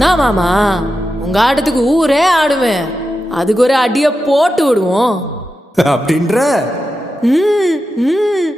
தான் மாமா, உங்க ஆட்டத்துக்கு ஊரே ஆடுவேன். அதுக்கு ஒரு அடிய போட்டு விடுவோம் அப்படின்ற ம் ம்